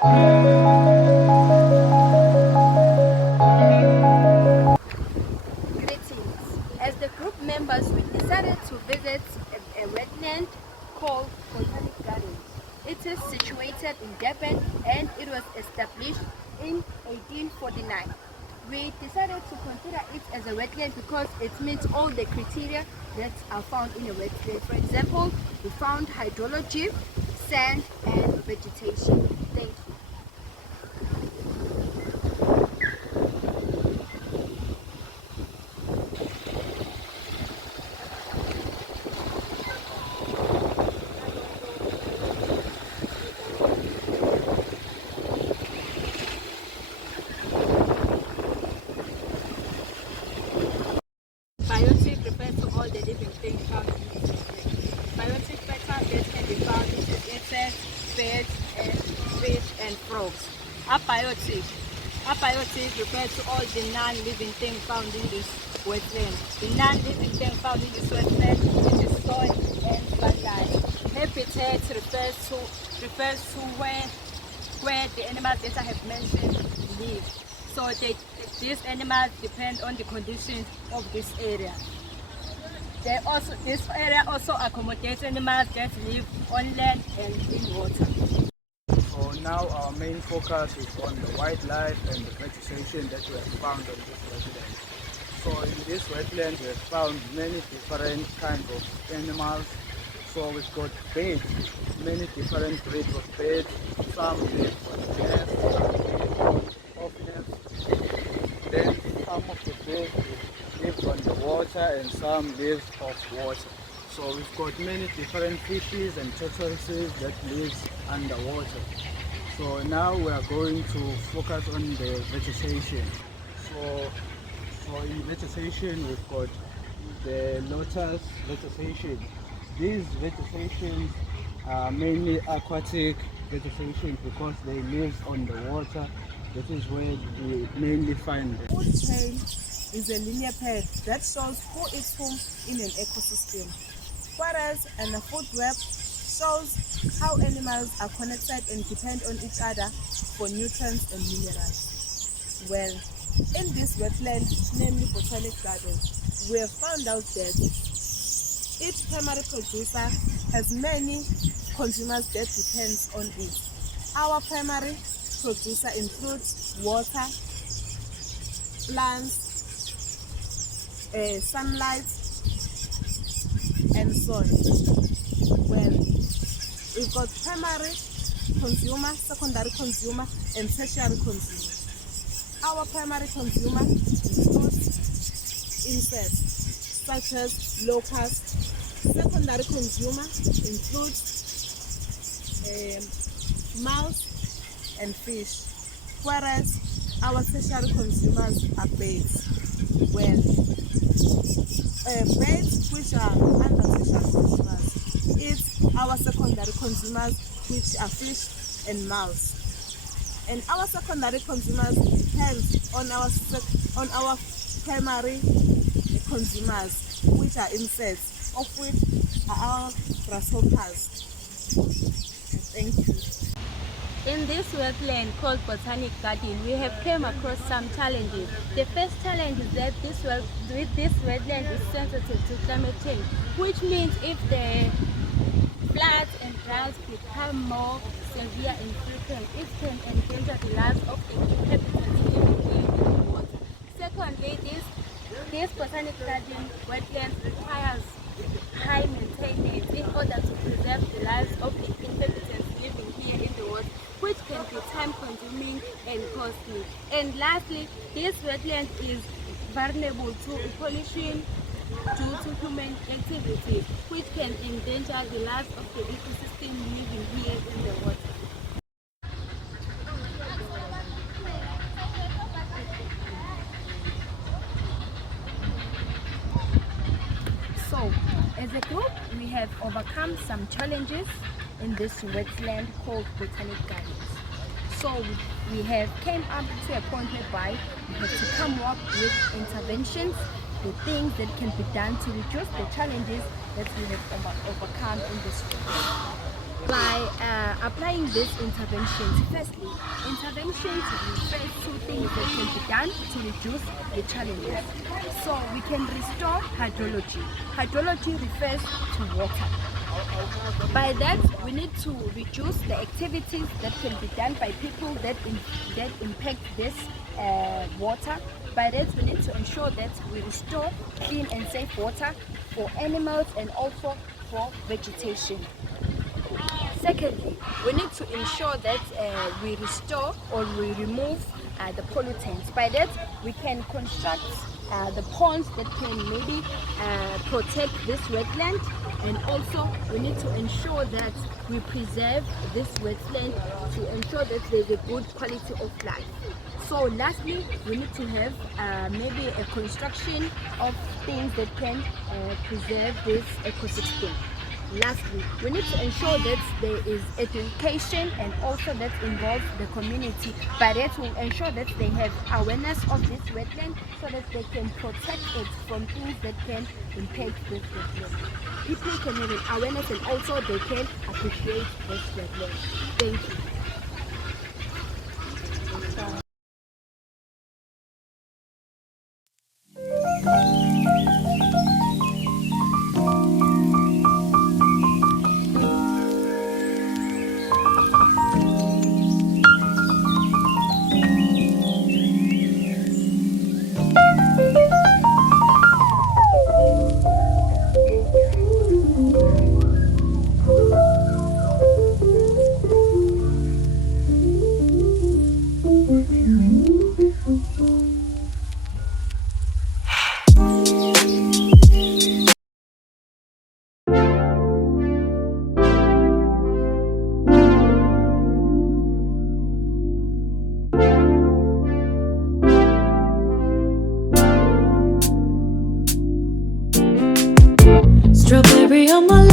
Greetings. As the group members, we decided to visit a wetland called Botanic Gardens. It is situated in Durban and it was established in 1849. We decided to consider it as a wetland because it meets all the criteria that are found in a wetland. For example, we found hydrology, sand, and vegetation. Thank you. Biotic refers to all the living things found in this wetland. Biotic factors that can be found in insects, birds, and fish and frogs. Abiotic. Abiotic refers to all the non-living things found in this wetland. The non-living thing found in this wetland, which is soil and sunlight. Habitat refers to where the animals that I have mentioned live. So these animals depend on the conditions of this area. This area also accommodates animals that live on land and in water. So now our main focus is on the wildlife and the vegetation that we have found on this wetland. So in this wetland we have found many different kinds of animals. So we've got birds, many different breeds of birds. Some live on nests, some live off nests. Then some of the birds live on the water and some live off water. So we've got many different fishes and tortoises that live underwater. So now we are going to focus on the vegetation. So in vegetation we've got the lotus vegetation. These vegetations are mainly aquatic vegetation because they live on the water. That is where we mainly find them. Food chain is a linear path that shows who is whom in an ecosystem, whereas a food web shows how animals are connected and depend on each other for nutrients and minerals. Well, in this wetland, namely Botanic Gardens, we have found out that each primary producer has many consumers that depends on it. Our primary producer includes water, plants, sunlight, and sun. Well, we've got primary consumer, secondary consumer, and tertiary consumer. Our primary consumer includes insects such as locusts. Secondary consumer includes mouse and fish, whereas our tertiary consumers are birds. Well, birds which are under tertiary consumers is our secondary consumers, which are fish and mouse. And our secondary consumers depend on our primary consumers, which are insects, of which are our grasshoppers. Thank you. In this wetland called Botanic Garden, we have came across some challenges. The first challenge is that this wetland is sensitive to climate change, which means if the floods and droughts become more severe and frequent, it can endanger the lives of the inhabitants living here in the water. Secondly, this Botanic Garden wetland requires high maintenance in order to preserve the lives of the inhabitants living here in the water, which can be time consuming and costly. And lastly, this wetland is vulnerable to pollution due to human activities, which can endanger the lives of the ecosystem living here in the water. So, as a group, we have overcome some challenges in this wetland called Botanic Gardens. So we have came up to a point whereby we have to come up with interventions the things that can be done to reduce the challenges that we have overcome in this field. By applying these interventions, firstly, interventions refers to things that can be done to reduce the challenges. So we can restore hydrology. Hydrology refers to water. By that, we need to reduce the activities that can be done by people that impact this water. By that, we need to ensure that we restore clean and safe water for animals and also for vegetation. Secondly, we need to ensure that we restore or we remove the pollutants. By that, we can construct the ponds that can maybe protect this wetland, and also we need to ensure that we preserve this wetland to ensure that there's a good quality of life. So lastly, we need to have maybe a construction of things that can preserve this ecosystem. Lastly, we need to ensure that there is education and also that involves the community. By that, will ensure that they have awareness of this wetland so that they can protect it from things that can impact this wetland. People can have an awareness and also they can appreciate this wetland. Thank you. Strawberry on my